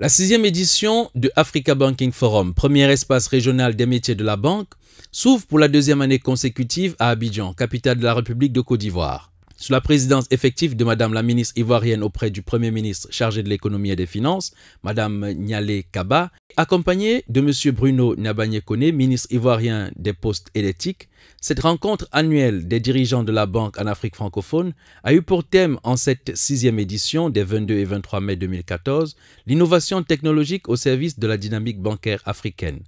La 6e édition de Africa Banking Forum, premier espace régional des métiers de la banque, s'ouvre pour la 2e année consécutive à Abidjan, capitale de la République de Côte d'Ivoire. Sous la présidence effective de Madame la ministre ivoirienne auprès du Premier ministre chargé de l'économie et des finances, Madame Nialé Kaba, accompagnée de Monsieur Bruno Nabagné-Koné, ministre ivoirien des Postes et des TIC, cette rencontre annuelle des dirigeants de la banque en Afrique francophone a eu pour thème en cette 6e édition des 22 et 23 mai 2014 l'innovation technologique au service de la dynamique bancaire africaine.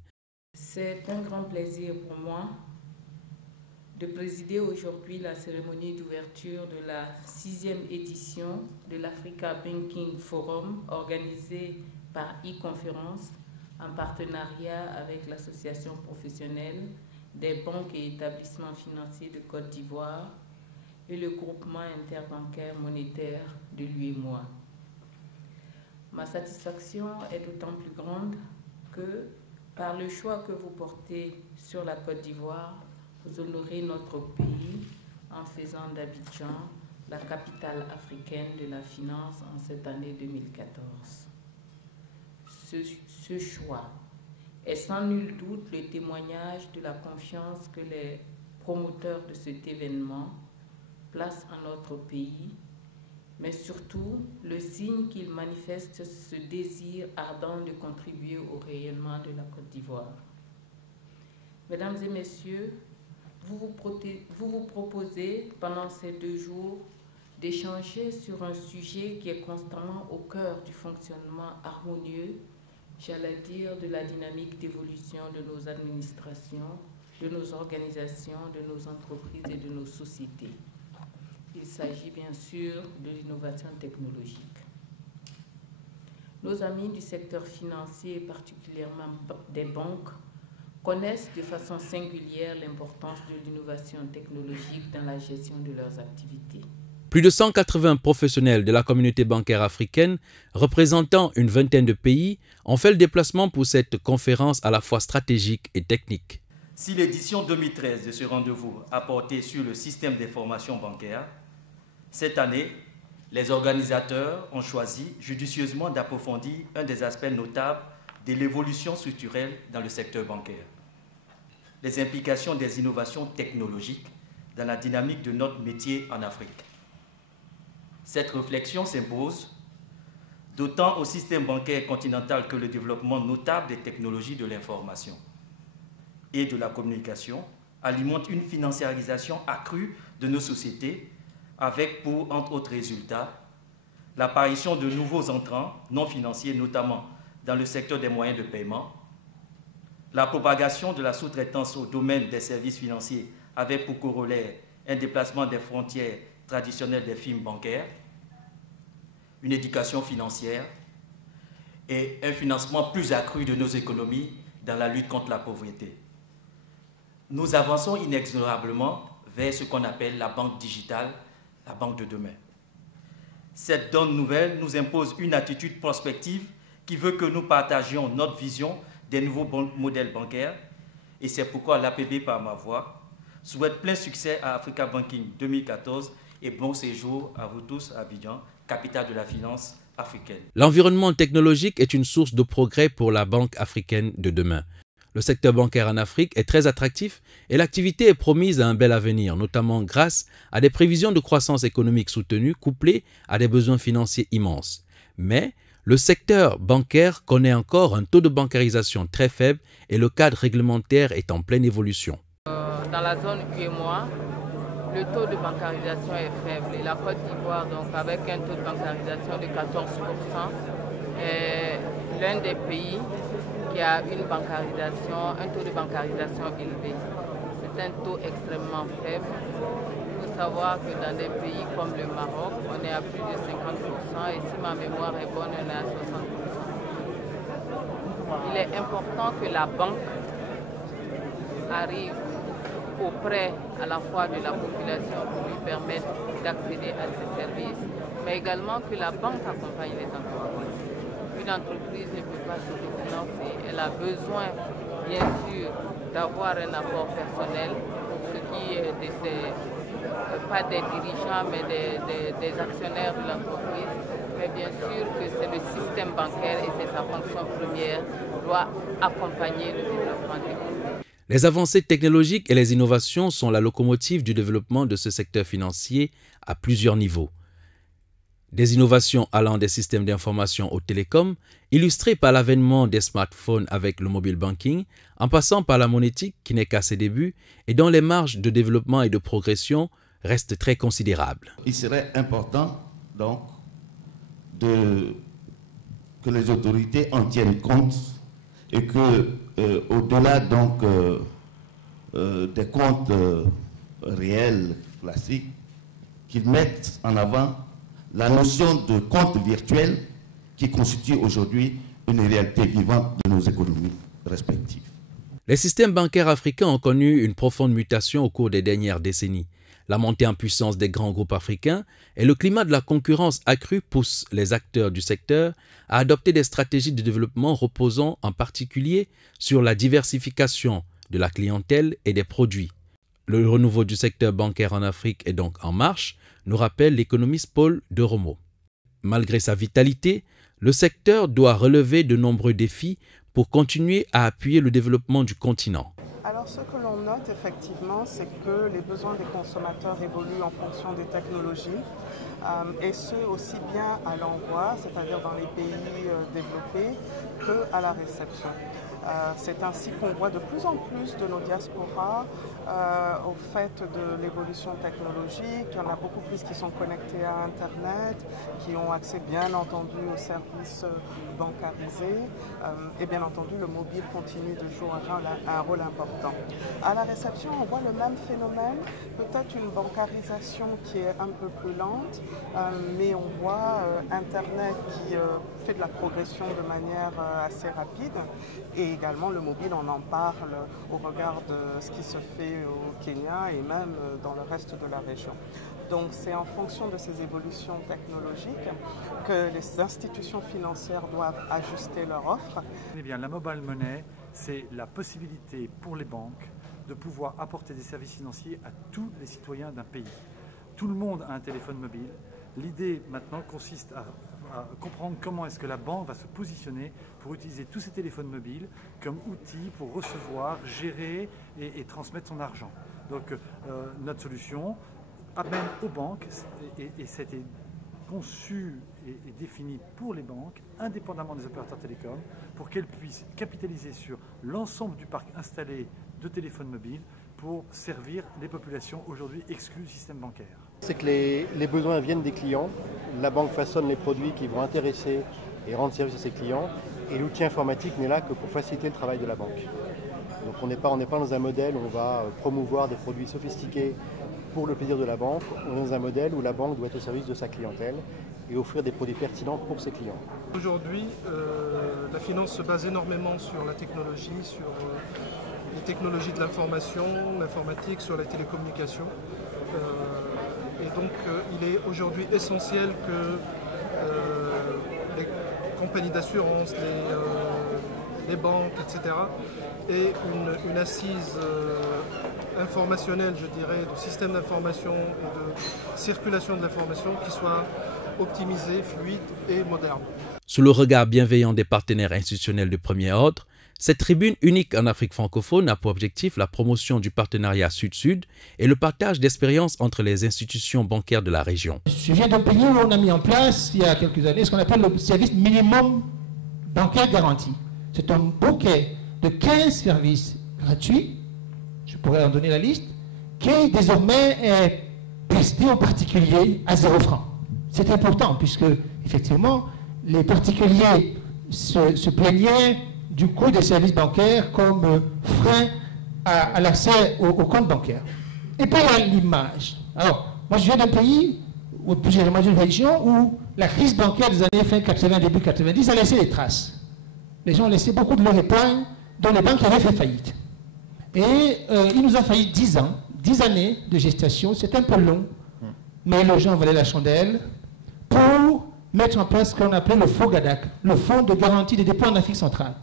C'est un grand plaisir pour moi de présider aujourd'hui la cérémonie d'ouverture de la 6e édition de l'Africa Banking Forum organisée par e-conférence en partenariat avec l'Association professionnelle des banques et établissements financiers de Côte d'Ivoire et le groupement interbancaire monétaire de l'UEMOA. Ma satisfaction est d'autant plus grande que, par le choix que vous portez sur la Côte d'Ivoire, vous honorez notre pays en faisant d'Abidjan la capitale africaine de la finance en cette année 2014. Ce choix est sans nul doute le témoignage de la confiance que les promoteurs de cet événement placent en notre pays, mais surtout le signe qu'ils manifestent ce désir ardent de contribuer au rayonnement de la Côte d'Ivoire. Mesdames et messieurs, vous vous proposez pendant ces 2 jours d'échanger sur un sujet qui est constamment au cœur du fonctionnement harmonieux, j'allais dire, de la dynamique d'évolution de nos administrations, de nos organisations, de nos entreprises et de nos sociétés. Il s'agit bien sûr de l'innovation technologique. Nos amis du secteur financier, et particulièrement des banques, connaissent de façon singulière l'importance de l'innovation technologique dans la gestion de leurs activités. Plus de 180 professionnels de la communauté bancaire africaine, représentant une vingtaine de pays, ont fait le déplacement pour cette conférence à la fois stratégique et technique. Si l'édition 2013 de ce rendez-vous a porté sur le système d'information bancaire, cette année, les organisateurs ont choisi judicieusement d'approfondir un des aspects notables de l'évolution structurelle dans le secteur bancaire, les implications des innovations technologiques dans la dynamique de notre métier en Afrique. Cette réflexion s'impose d'autant au système bancaire continental que le développement notable des technologies de l'information et de la communication alimente une financiarisation accrue de nos sociétés avec pour, entre autres résultats, l'apparition de nouveaux entrants non financiers, notamment dans le secteur des moyens de paiement, la propagation de la sous-traitance au domaine des services financiers avec pour corollaire un déplacement des frontières traditionnelles des firmes bancaires, une éducation financière et un financement plus accru de nos économies dans la lutte contre la pauvreté. Nous avançons inexorablement vers ce qu'on appelle la banque digitale, la banque de demain. Cette donne nouvelle nous impose une attitude prospective qui veut que nous partagions notre vision des nouveaux modèles bancaires, et c'est pourquoi l'APB par ma voix souhaite plein succès à Africa Banking 2014 et bon séjour à vous tous à Abidjan, capitale de la finance africaine. L'environnement technologique est une source de progrès pour la banque africaine de demain. Le secteur bancaire en Afrique est très attractif et l'activité est promise à un bel avenir, notamment grâce à des prévisions de croissance économique soutenues couplées à des besoins financiers immenses. Mais le secteur bancaire connaît encore un taux de bancarisation très faible et le cadre réglementaire est en pleine évolution. Dans la zone UEMOA, le taux de bancarisation est faible et la Côte d'Ivoire, donc avec un taux de bancarisation de 14%, est l'un des pays qui a un taux de bancarisation élevé. C'est un taux extrêmement faible. Il faut savoir que dans des pays comme le Maroc, on est à plus de 50% et si ma mémoire est bonne, on est à 60%. Il est important que la banque arrive auprès à la fois de la population pour lui permettre d'accéder à ces services, mais également que la banque accompagne les entreprises. Une entreprise ne peut pas s'autofinancer, elle a besoin bien sûr d'avoir un apport personnel, ce qui est de ses, pas des dirigeants mais des actionnaires de l'entreprise, Mais bien sûr que c'est le système bancaire et c'est sa fonction première doit accompagner le développement des banques. Les avancées technologiques et les innovations sont la locomotive du développement de ce secteur financier à plusieurs niveaux. Des innovations allant des systèmes d'information aux télécoms, illustrées par l'avènement des smartphones avec le mobile banking, en passant par la monétique qui n'est qu'à ses débuts et dont les marges de développement et de progression restent très considérables. Il serait important donc que les autorités en tiennent compte et que au-delà donc des comptes réels classiques, qu'ils mettent en avant la notion de compte virtuel qui constitue aujourd'hui une réalité vivante de nos économies respectives. Les systèmes bancaires africains ont connu une profonde mutation au cours des dernières décennies. La montée en puissance des grands groupes africains et le climat de la concurrence accrue poussent les acteurs du secteur à adopter des stratégies de développement reposant en particulier sur la diversification de la clientèle et des produits. Le renouveau du secteur bancaire en Afrique est donc en marche, nous rappelle l'économiste Paul de Romo. Malgré sa vitalité, le secteur doit relever de nombreux défis pour continuer à appuyer le développement du continent. Alors ce que l'on note effectivement, c'est que les besoins des consommateurs évoluent en fonction des technologies et ce aussi bien à l'envoi, c'est-à-dire dans les pays développés, qu'à la réception. C'est ainsi qu'on voit de plus en plus de nos diasporas au fait de l'évolution technologique. Il y en a beaucoup plus qui sont connectés à Internet, qui ont accès bien entendu aux services bancarisés et bien entendu le mobile continue de jouer un rôle important. À la réception, on voit le même phénomène, peut-être une bancarisation qui est un peu plus lente, mais on voit Internet qui fait de la progression de manière assez rapide et également le mobile, on en parle au regard de ce qui se fait au Kenya et même dans le reste de la région. Donc c'est en fonction de ces évolutions technologiques que les institutions financières doivent ajuster leur offre. Eh bien, la mobile money, c'est la possibilité pour les banques de pouvoir apporter des services financiers à tous les citoyens d'un pays. Tout le monde a un téléphone mobile. L'idée maintenant consiste à comprendre comment est-ce que la banque va se positionner pour utiliser tous ces téléphones mobiles comme outil pour recevoir, gérer et transmettre son argent. Donc notre solution amène aux banques, et c'était conçu et défini pour les banques, indépendamment des opérateurs télécoms, pour qu'elles puissent capitaliser sur l'ensemble du parc installé de téléphones mobiles pour servir les populations aujourd'hui exclues du système bancaire. C'est que les besoins viennent des clients, la banque façonne les produits qui vont intéresser et rendre service à ses clients, et l'outil informatique n'est là que pour faciliter le travail de la banque. Donc on n'est pas dans un modèle où on va promouvoir des produits sophistiqués pour le plaisir de la banque, on est dans un modèle où la banque doit être au service de sa clientèle et offrir des produits pertinents pour ses clients. Aujourd'hui, la finance se base énormément sur la technologie, sur les technologies de l'information, l'informatique, sur la télécommunication. Et donc il est aujourd'hui essentiel que les compagnies d'assurance, les banques, etc., aient une assise informationnelle, je dirais, de système d'information et de circulation de l'information qui soit optimisée, fluide et moderne. Sous le regard bienveillant des partenaires institutionnels de premier ordre, cette tribune unique en Afrique francophone a pour objectif la promotion du partenariat Sud-Sud et le partage d'expériences entre les institutions bancaires de la région. Je viens d'un pays où on a mis en place, il y a quelques années, ce qu'on appelle le service minimum bancaire garanti. C'est un bouquet de 15 services gratuits, je pourrais en donner la liste, qui désormais est presté aux particuliers à 0 francs. C'est important puisque, effectivement, les particuliers se plaignaient du coût des services bancaires comme frein à l'accès au compte bancaire. Et puis il y a l'image. Alors, moi je viens d'un pays, ou plus généralement d'une région, où la crise bancaire des années fin 80, début 90 a laissé des traces. Les gens ont laissé beaucoup de leur épargne dans les banques avaient fait faillite. Et il nous a fallu 10 ans, 10 années de gestation, c'est un peu long, mais les gens valaient la chandelle pour mettre en place ce qu'on appelait le FOGADAC, le Fonds de garantie des dépôts en Afrique centrale,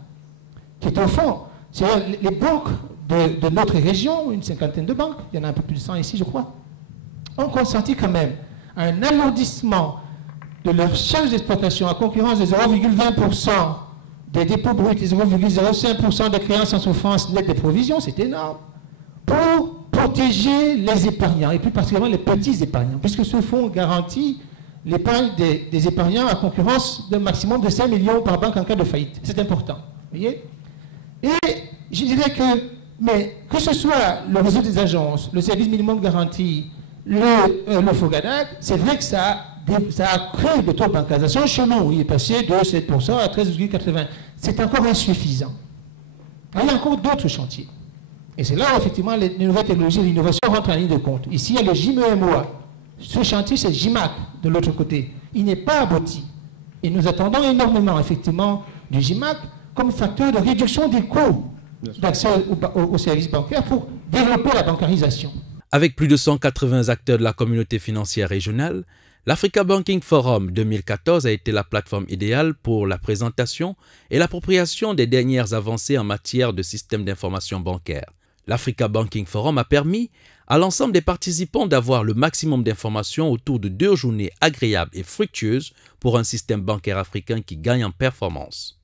qui est au fond, c'est les banques de notre région, une cinquantaine de banques, il y en a un peu plus de 100 ici je crois, ont consenti quand même un alourdissement de leur charge d'exploitation à concurrence de 0,20% des dépôts bruts et 0,05% des créances en souffrance nette des provisions, c'est énorme, pour protéger les épargnants, et plus particulièrement les petits épargnants, puisque ce fonds garantit l'épargne des épargnants à concurrence d'un maximum de 5 millions par banque en cas de faillite. C'est important. Vous voyez? Et je dirais que ce soit le réseau des agences, le service minimum garanti, le FOGANAC, c'est vrai que ça a créé le taux de bancarisation chez nous. Il est passé de 7% à 13,80%. C'est encore insuffisant. Il y a encore d'autres chantiers. Et c'est là où, effectivement, les nouvelles technologies et l'innovation rentrent en ligne de compte. Ici, il y a le JMEMOA. Ce chantier, c'est JIMAC de l'autre côté. Il n'est pas abouti. Et nous attendons énormément, effectivement, du JIMAC comme facteur de réduction des coûts d'accès aux services bancaires pour développer la bancarisation. Avec plus de 180 acteurs de la communauté financière régionale, l'Africa Banking Forum 2014 a été la plateforme idéale pour la présentation et l'appropriation des dernières avancées en matière de système d'information bancaire. L'Africa Banking Forum a permis à l'ensemble des participants d'avoir le maximum d'informations autour de 2 journées agréables et fructueuses pour un système bancaire africain qui gagne en performance.